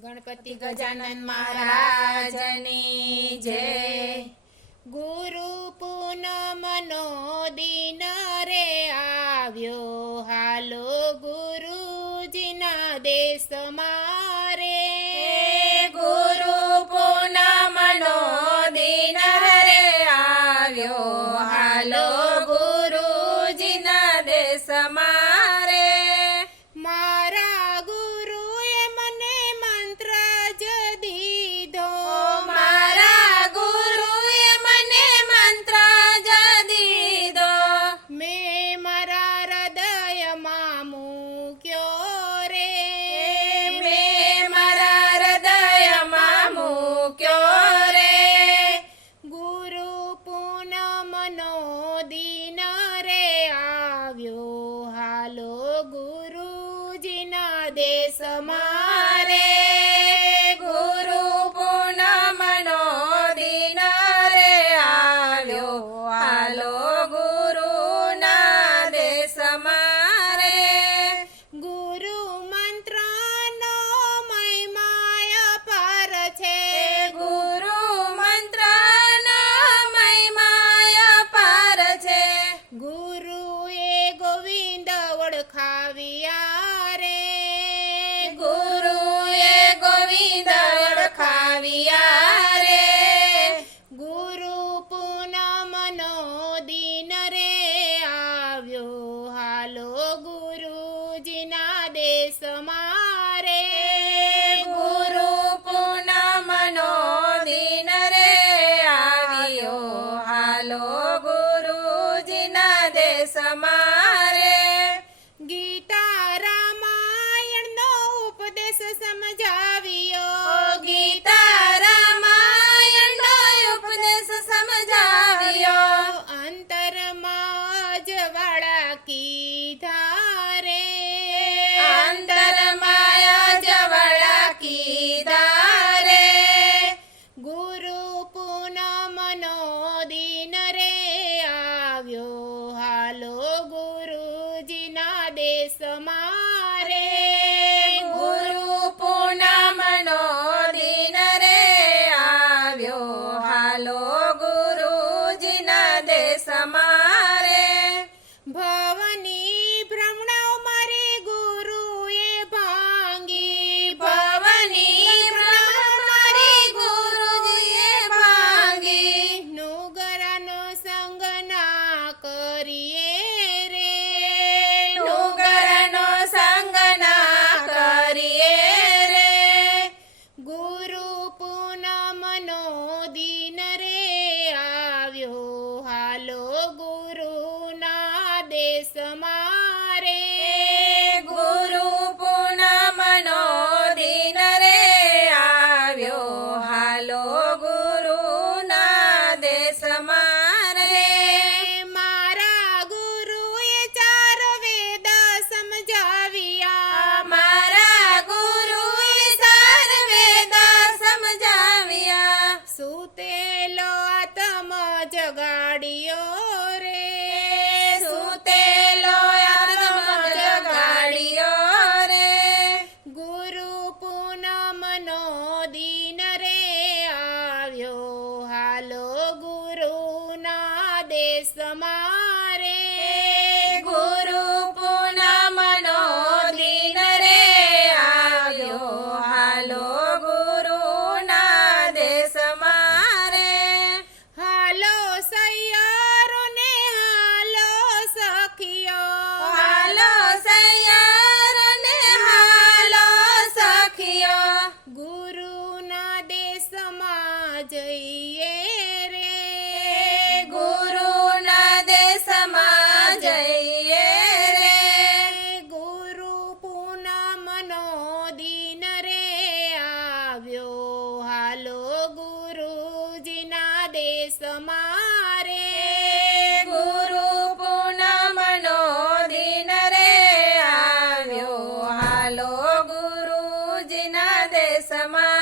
ગણપતિ ગજાનન મહારાજની જય. ગુરુ પૂનમનો દિના સમારે ગુરુ પૂનમનો દિન રે આવ્યો આલો ગુરુ ના દેશ મારે ગુરુ મંત્રનો મહિમાય પર છે ગુરુ મંત્રનો મહિમાય પર છે ગુરુ એ ગોવિંદ ઓળખાવ્યા સમજાવ્યો. ગીતા રામાયણ ઉપદેશ સમજાવ્યો. અંતરમાં જ વાળા કીધા રે અંતરમાં જ વાળા કીધા ગુરુ પૂનમનો દિન રે આવ્યો. હાલો ગુરુજીના દેશમાં Aleyhisselam'a is the mom. દેશ મારે. ગુરુ પૂનમનો દિન રે આવ્યો. હાલો ગુરુજીના દેશમાં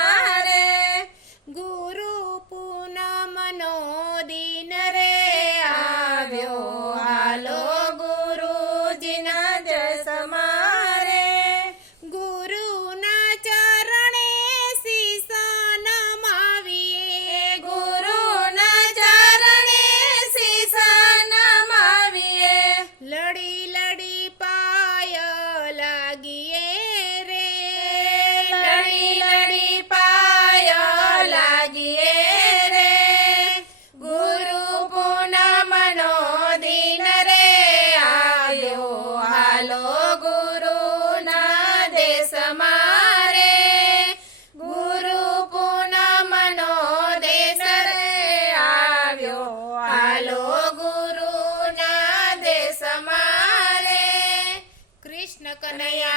no con.